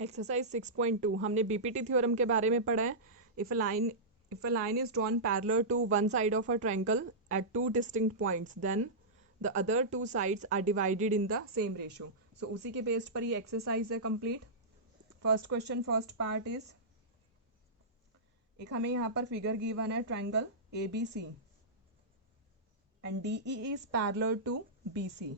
Exercise 6.2 हमने BPT theorem के बारे में पढ़ा है. If a line is drawn parallel to one side of a triangle at two distinct points then the other two sides are divided in the same ratio. So उसी के based पर ये exercise है complete. First question first part is, एक हमें यहाँ पर figure given है triangle A B C and D E is parallel to B C.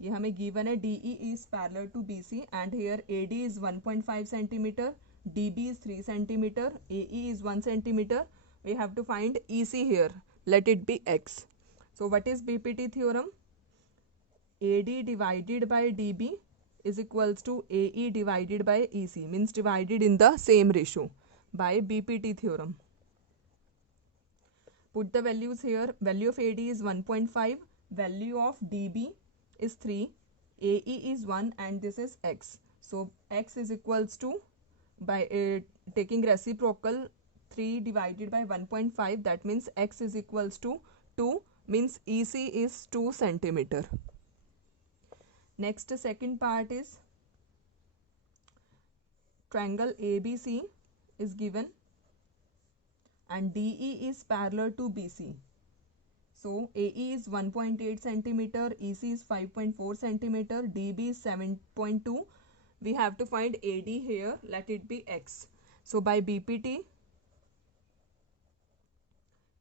ये हमें गिवन है D E is parallel to B C and here A D is 1.5 centimetre, D B is 3 centimeter, AE is 1 centimeter. We have to find EC here. Let it be X. So what is BPT theorem? AD divided by DB is equals to AE divided by EC, means divided in the same ratio by BPT theorem. Put the values here. Value of AD is 1.5, value of DB is 3, AE is 1 and this is X. So X is equals to, by taking reciprocal 3 divided by 1.5, that means X is equals to 2, means EC is 2 centimeter. Next second part is triangle ABC is given and DE is parallel to BC. So AE is 1.8 centimeter, EC is 5.4 centimeter, DB is 7.2. We have to find AD here. Let it be X. So by BPT,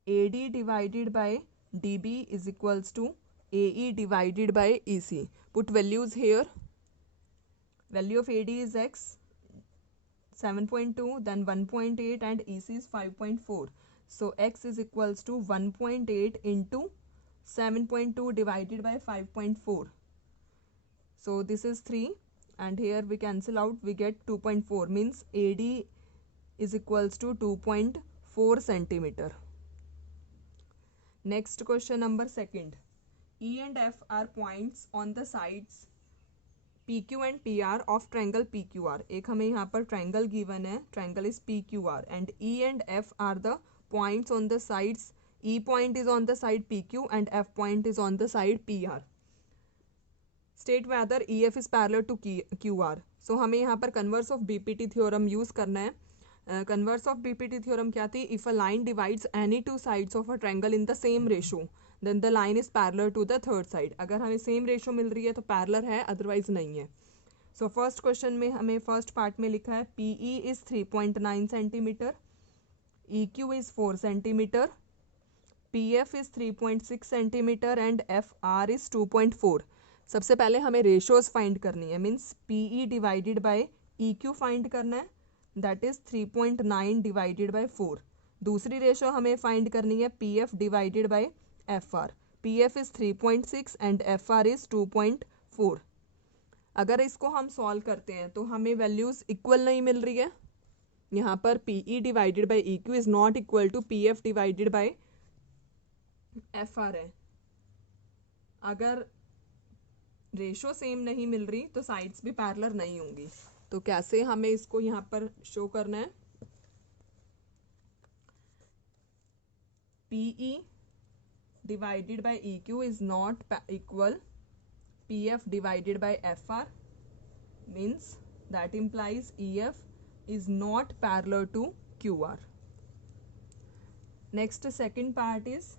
AD divided by DB is equals to AE divided by EC. Put values here. Value of AD is X, 7.2, then 1.8 and EC is 5.4. So X is equals to 1.8 into 7.2 divided by 5.4. So this is 3. And here we cancel out, we get 2.4, means AD is equals to 2.4 centimeter. Next question number second. E and F are points on the sides PQ and PR of triangle PQR. एक हमें यहाँ पर triangle given है, triangle is PQR and E and F are the points on the sides. E point is on the side PQ and F point is on the side PR. State whether E F is parallel to Q R. So हमें यहाँ पर converse of BPT theorem use करना है. Converse of BPT theorem क्या थी? If a line divides any two sides of a triangle in the same ratio then the line is parallel to the third side. अगर हमें same ratio मिल रही है तो parallel है, अदरवाइज नहीं है. सो फर्स्ट क्वेश्चन में हमें फर्स्ट पार्ट में लिखा है P E is 3.9 centimetre, E Q is 4 centimetre, P F is 3.6 centimetre and F R is 2.4. सबसे पहले हमें रेशोज फाइंड करनी है, means P E divided by E Q find करना है, दैट इज 3.9 डिवाइडेड बाई 4. दूसरी रेशो हमें find करनी है P F divided by F are. P F is 3.6 and F R is 2.4. अगर इसको हम सॉल्व करते हैं तो हमें वैल्यूज इक्वल नहीं मिल रही है. यहाँ पर P E divided by E Q is not equal to P F divided by F R है. अगर रेशो सेम नहीं मिल रही तो साइड्स भी पैरेलल नहीं होंगी. तो कैसे हमें इसको यहाँ पर शो करना है? P E divided by E Q is not equal P F divided by F R, means that implies E F is not parallel to Q R. Next second part is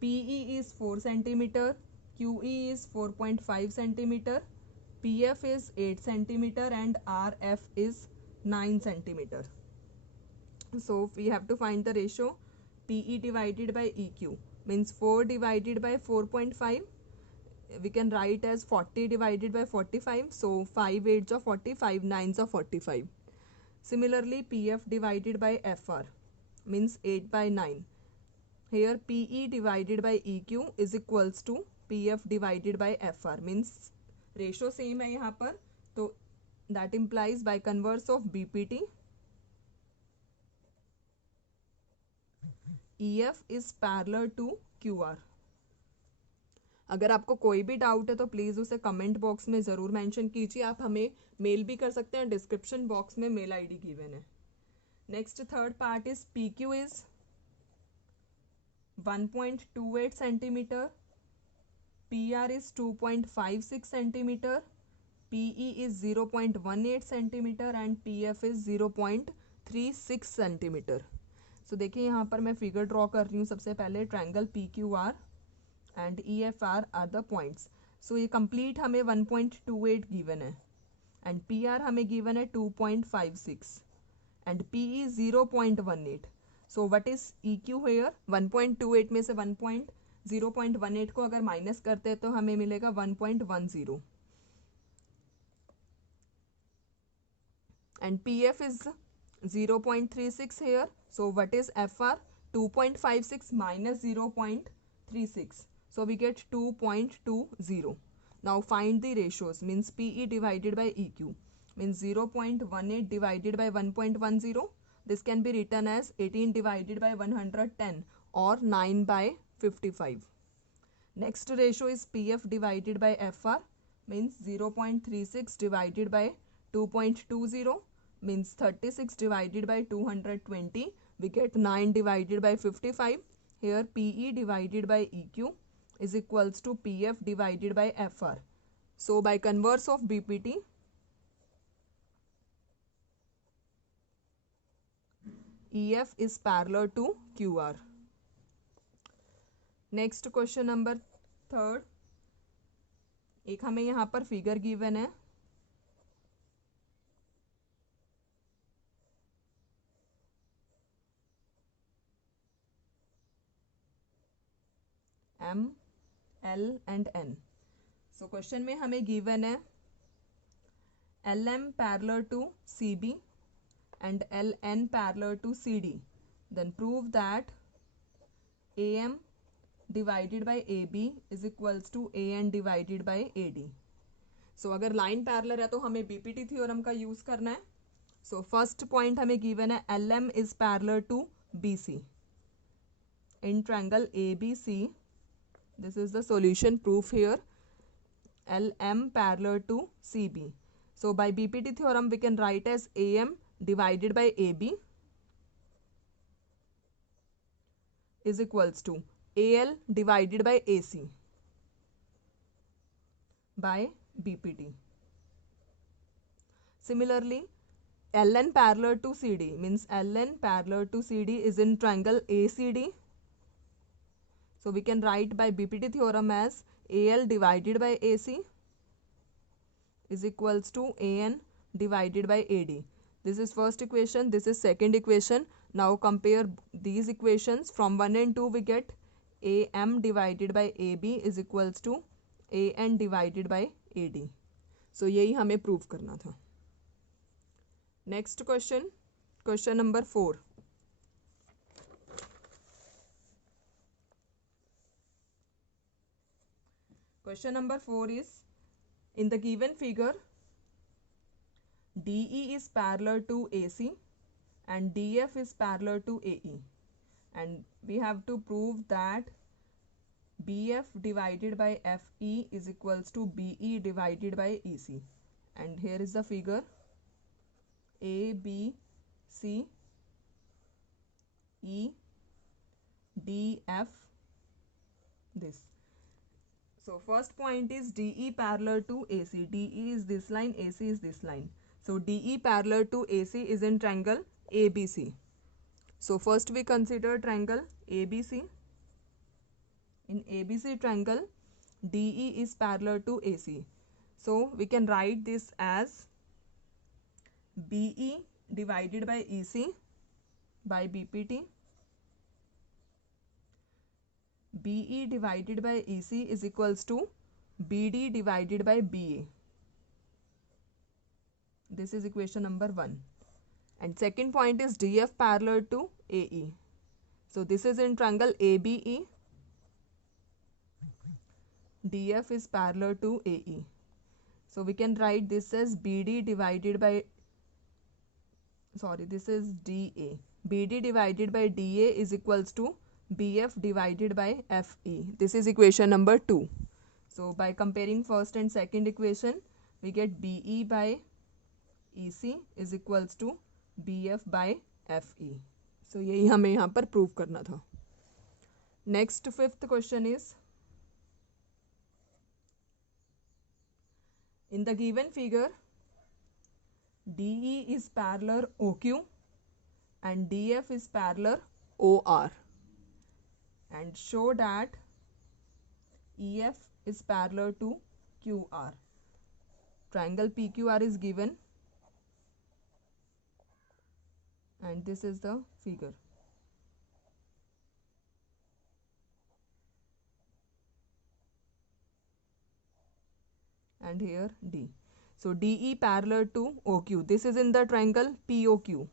P E is 4 centimetre, QE is 4.5 centimeter, PF is 8 centimeter and RF is 9 centimeter. So we have to find the ratio PE divided by EQ, means 4 divided by 4.5. We can write as 40 divided by 45. So 5 8s are 40, 5 9s are 45. Similarly PF divided by FR means 8 by 9. Here PE divided by EQ is equals to PF divided by FR, means ratio same है यहाँ पर. तो that implies by converse of BPT EF is parallel to QR. अगर आपको कोई भी doubt है तो प्लीज़ उसे कमेंट बॉक्स में ज़रूर मेंशन कीजिए. आप हमें मेल भी कर सकते हैं, डिस्क्रिप्शन बॉक्स में मेल आईडी गिवन है. Next third part is PQ is 1.28 centimeter, PR is 2.56 centimeter, PE is 0.18 centimetre and PF is 0.36 centimetre. So देखिए यहाँ पर मैं फिगर ड्रॉ कर रही हूँ। सबसे पहले triangle PQR and EFR are the points. So ये कंप्लीट हमें 1.28 गिवन है एंड PR हमें गिवन है 2.56 and PE 0.18। So what is EQ here? 1.28 में से 0.18 को अगर माइनस करते हैं तो हमें मिलेगा 1.10 and PF is 0.36 here. So what is FR? 2.56 minus 0.36. So we get 2.20. Now find the ratios. Means PE divided by EQ. Means 0.18 divided by 1.10. This can be written as 18 divided by 110 or 9 by 55. Next ratio is PF divided by FR. Means 0.36 divided by 2.20. Means 36 divided by 220. We get 9 divided by 55. Here PE divided by EQ is equals to PF divided by FR. So by converse of BPT, EF is parallel to QR. Next question number 3rd. एक हमें यहाँ पर figure given है। M, L and N. So question में हमें given है LM parallel to CB and LN parallel to CD. Then prove that AM divided by AB is equals to AN divided by AD. So अगर line parallel है तो हमें BPT theorem का use करना है। So फर्स्ट पॉइंट हमें given है LM is parallel to BC. In triangle ABC, this is the solution proof here. LM parallel to CB. So by BPT theorem we can write as AM divided by AB is equals to AL divided by AC by BPT. Similarly, LN parallel to CD means LN parallel to CD is in triangle ACD. So we can write by BPT theorem as AL divided by AC is equals to AN divided by AD. This is first equation, this is second equation. Now compare these equations. From 1 and 2 we get AM divided by AB is equals to AN divided by AD. So यही हमें prove करना था। Next question, question number 4. Question number 4 is, in the given figure, DE is parallel to AC and DF is parallel to AE, and we have to prove that BF divided by FE is equals to BE divided by EC. And here is the figure A, B, C, E, D, F, this. So first point is DE parallel to AC. DE is this line, AC is this line. So DE parallel to AC is in triangle ABC. So first we consider triangle ABC. In ABC triangle, DE is parallel to AC. So we can write this as BE divided by EC by BPT. BE divided by EC is equals to BD divided by BA. This is equation number 1. And second point is DF parallel to AE. So this is in triangle ABE. DF is parallel to AE. So we can write this as BD divided by, this is DA. BD divided by DA is equals to BF divided by FE. This is equation number 2. So by comparing first and second equation, we get BE by EC is equals to BF by FE. So यही हमें यहाँ पर prove करना था. Next fifth question is, In the given figure, DE is parallel OQ and DF is parallel OR, and show that EF is parallel to QR. Triangle PQR is given, and this is the figure. And here D. So DE parallel to OQ. This is in the triangle POQ.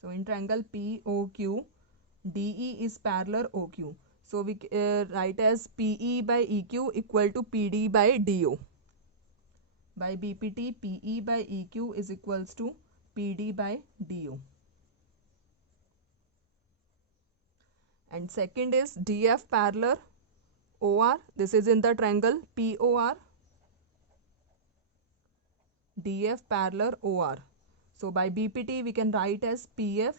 So in triangle POQ, DE is parallel OQ. So we write as PE by EQ equal to PD by DO. By BPT, PE by EQ is equals to PD by DO. And second is DF parallel OR. This is in the triangle POR. DF parallel OR. So by BPT we can write as PF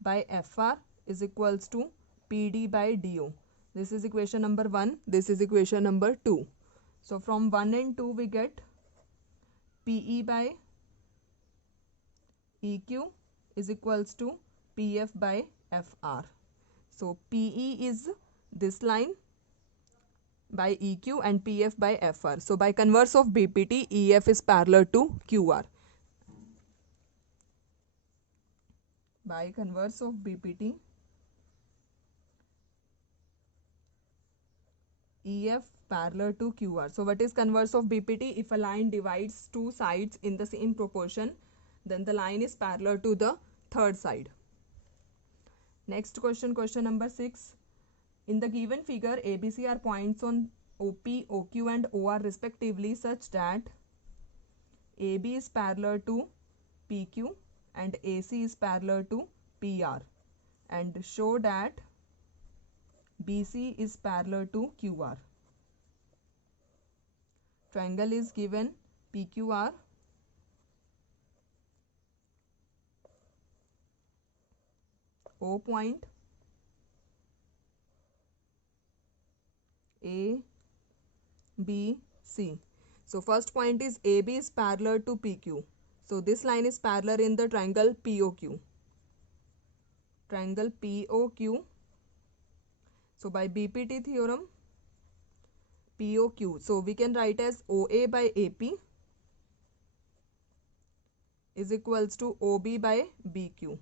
by FR is equals to PD by DO. This is equation number 1. This is equation number 2. So from 1 and 2 we get PE by EQ is equals to PF by FR. So PE is this line by EQ and PF by FR. So by converse of BPT, EF is parallel to QR. By converse of BPT, EF parallel to QR. So what is converse of BPT? If a line divides two sides in the same proportion, then the line is parallel to the third side. Next question, question number 6. In the given figure, ABC are points on OP, OQ and OR respectively such that AB is parallel to PQ and AC is parallel to PR, and show that BC is parallel to QR. Triangle is given PQR, O point, A, B, C. So first point is AB is parallel to PQ. So this line is parallel in the triangle POQ. Triangle POQ. So by BPT theorem, POQ. So we can write as OA by AP is equals to OB by BQ.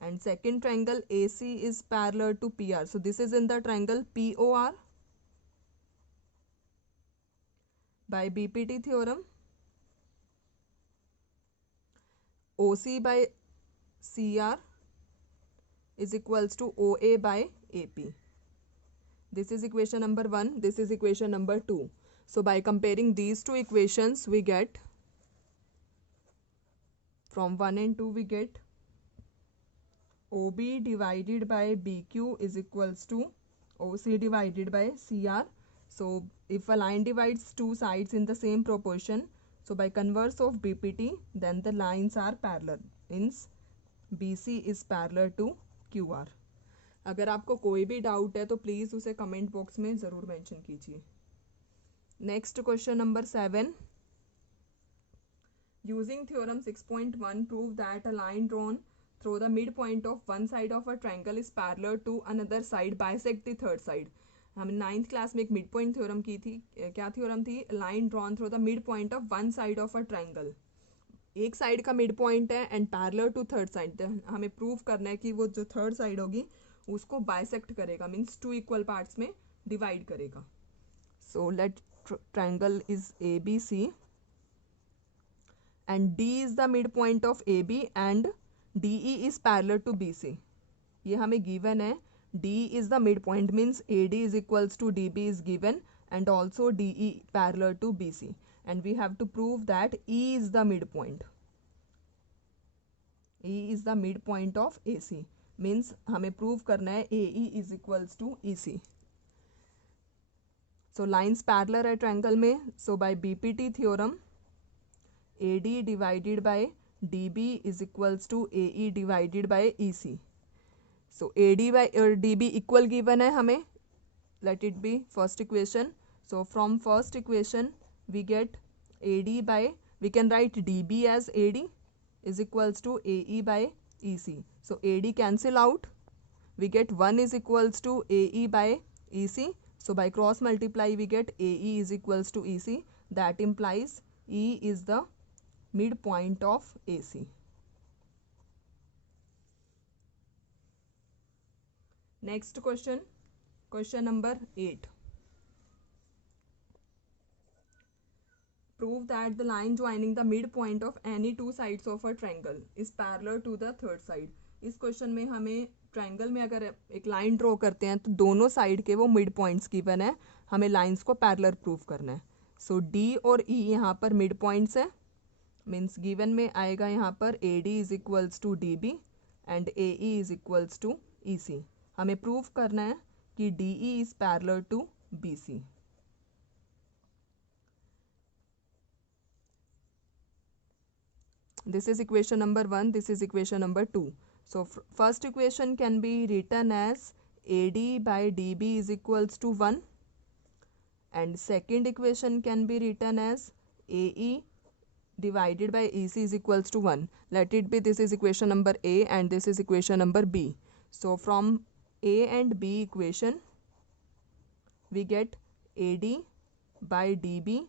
And second triangle AC is parallel to PR. So this is in the triangle POR. By BPT theorem, OC by CR is equals to OA by AP. This is equation number 1. This is equation number 2. So by comparing these two equations, we get from 1 and 2 we get OB divided by BQ is equals to OC divided by CR. So if a line divides two sides in the same proportion, so by converse of BPT, then the lines are parallel. Means BC is parallel to QR. अगर आपको कोई भी doubt है तो please उसे comment box में ज़रूर mention कीजिए. Next question number 7. Using theorem 6.1, prove that a line drawn through the midpoint of one side of a triangle is parallel to another side bisect the third side. हमने 9th class में एक mid point theorem की थी. क्या theorem थी? Line drawn through the mid point of one side of a triangle. एक side का mid point है and parallel to third side. हमें प्रूव करना है कि वो जो थर्ड साइड होगी उसको बाइसेक्ट करेगा, मीन्स टू इक्वल पार्ट्स में डिवाइड करेगा. So let triangle is ABC and D is the mid point of AB and DE is parallel to BC. ये हमें गिवन है. D is the midpoint, means AD is equals to DB is given, and also DE parallel to BC, and we have to prove that E is the midpoint. E is the midpoint of AC, means हमें prove करना है AE is equals to EC. So lines parallel है triangle में. So by BPT theorem, AD divided by DB is equals to AE divided by EC. So AD by DB equal given है हमें. Let it be first equation. So from first equation we get AD by, we can write DB as AD is equals to AE by EC. So AD cancel out, we get 1 is equals to AE by EC. So by cross multiply we get AE is equals to EC. That implies E is the midpoint of AC. Next question, question number 8. Prove that the line joining the midpoint of any two sides of a triangle is parallel to the third side. इस question में हमें triangle में अगर एक line draw करते हैं तो दोनों साइड के वो मिड पॉइंट्स गिवन है, हमें लाइंस को पैरेलल प्रूव करना है. सो डी और ई यहाँ पर मिड पॉइंट्स है, मीन्स गिवन में आएगा यहाँ पर A D is equals to D B and A E is equals to E C. हमें प्रूव करना है कि D E is parallel to B C. This is equation number 1, this is equation number 2. So first equation can be written as AD by DB is equals to 1 and second equation can be written as AE divided by EC is equals to 1. Let it be this is equation number A and this is equation number B. So from A and B equation we get AD by DB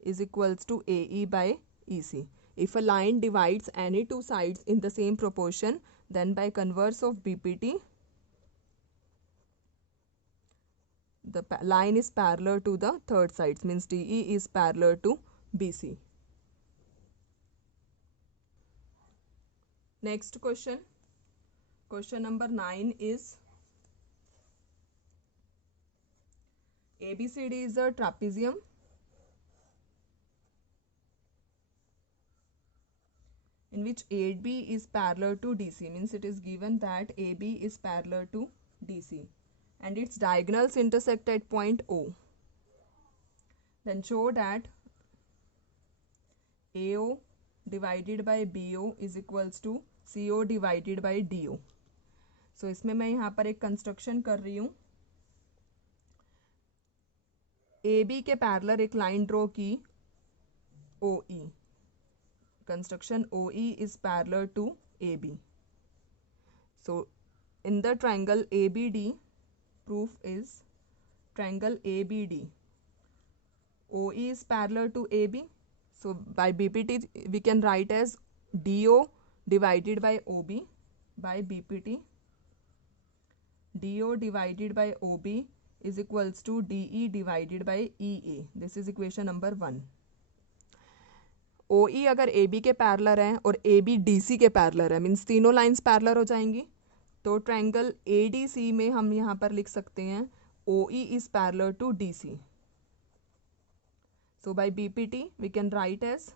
is equals to AE by EC. If a line divides any two sides in the same proportion, then by converse of BPT, the line is parallel to the third side, means DE is parallel to BC. Next question, question number 9 is ABCD is a trapezium in which AB is parallel to DC, means it is given that AB is parallel to DC and its diagonals intersect at point O. Then show that AO divided by BO is equals to CO divided by DO. So इसमें मैं यहाँ पर एक construction कर रही हूँ. AB के parallel एक लाइन ड्रॉ की OE. Construction OE is parallel to AB. So in the triangle ABD, proof is triangle ABD, OE is parallel to AB. So by BPT we can write as DO divided by OB by BPT. DO divided by OB is equals to DE divided by EA. This is equation number 1. OE अगर AB के parallel है और AB DC के parallel है, means तीनों lines parallel हो जाएंगी. तो ट्रायंगल ADC में हम यहाँ पर लिख सकते हैं OE is parallel to DC. So by BPT we can write as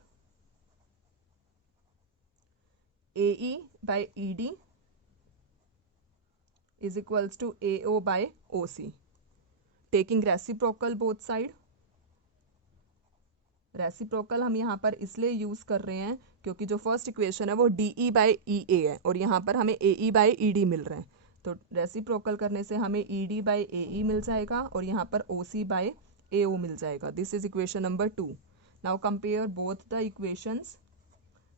AE by ED is equals to AO by OC. Taking reciprocal both side. Reciprocal हम यहाँ पर इसलिए यूज़ कर रहे हैं क्योंकि जो फर्स्ट इक्वेशन है वो DE बाई EA है और यहाँ पर हमें AE बाई ED मिल रहे हैं. तो रेसिप्रोकल करने से हमें ED बाई AE मिल जाएगा और यहाँ पर OC बाई AO मिल जाएगा. This is equation number 2. Now compare both the equations.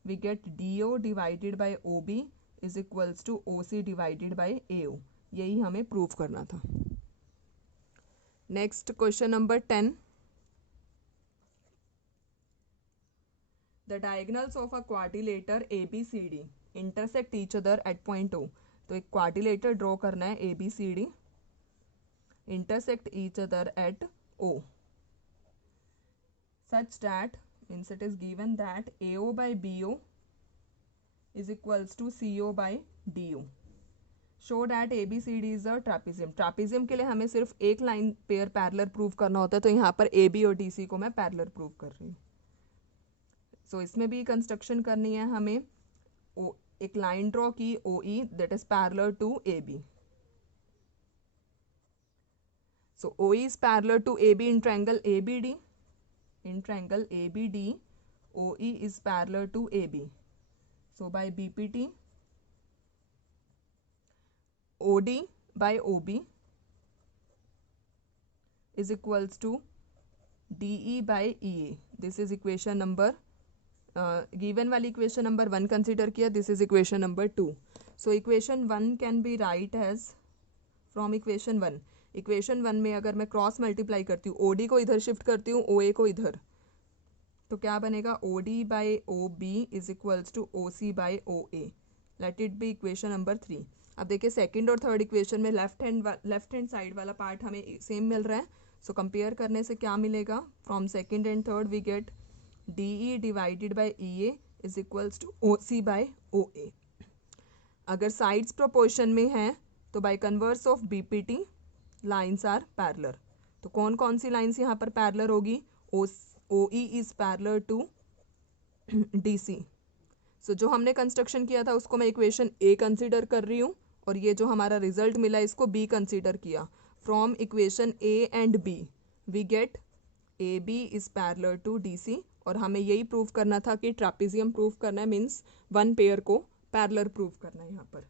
We get DO divided by OB is equals to OC divided by AO. यही हमें प्रूव करना था. Next question number 10. The diagonals of a quadrilateral ABCD intersect each other at point O. तो एक quadrilateral draw करना है ABCD, intersect each other at O, such that means it is given that AO by BO is equals to CO by DO. Show that ABCD is a trapezium. trapezium के लिए हमें सिर्फ एक line pair parallel prove करना होता है, तो यहाँ पर AB और DC को मैं पैरेलल प्रूव कर रही हूँ. सो इसमें भी कंस्ट्रक्शन करनी है हमें. एक लाइन ड्रॉ की OE that is parallel to AB. So OE is parallel to AB in triangle ABD. In triangle ABD, OE is parallel to AB. So by BPT, OD by OB is equals to DE by EA. This is equation number given वाली equation number 1 consider किया, this is equation number 2. So equation 1 can be write as from equation 1. Equation 1 में अगर मैं cross multiply करती हूँ, OD को इधर shift करती हूँ, OA को इधर, तो क्या बनेगा, OD by OB is equals to OC by OA. Let it be equation number 3. अब देखिए सेकंड और थर्ड इक्वेशन में लेफ्ट हैंड साइड वाला पार्ट हमें सेम मिल रहा है. सो कंपेयर करने से क्या मिलेगा, from second and third we get DE divided by EA is equals to OC by OA. अगर साइड्स प्रोपोर्शन में हैं तो by converse of BPT lines are parallel. तो कौन कौन सी लाइन्स यहाँ पर पैरेलल होगी, OE is parallel to DC. So जो हमने कंस्ट्रक्शन किया था उसको मैं इक्वेशन A कंसीडर कर रही हूँ, और ये जो हमारा रिजल्ट मिला इसको B कंसीडर किया. From equation A and B we get AB is parallel to DC. और हमें यही प्रूव करना था कि ट्रापेजियम प्रूव करना है, मीन्स वन पेयर को पैरेलल प्रूव करना है यहाँ पर.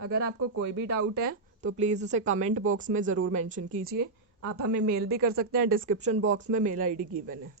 अगर आपको कोई भी डाउट है तो प्लीज़ उसे कमेंट बॉक्स में ज़रूर मेंशन कीजिए. आप हमें मेल भी कर सकते हैं, डिस्क्रिप्शन बॉक्स में मेल ID गिवन है.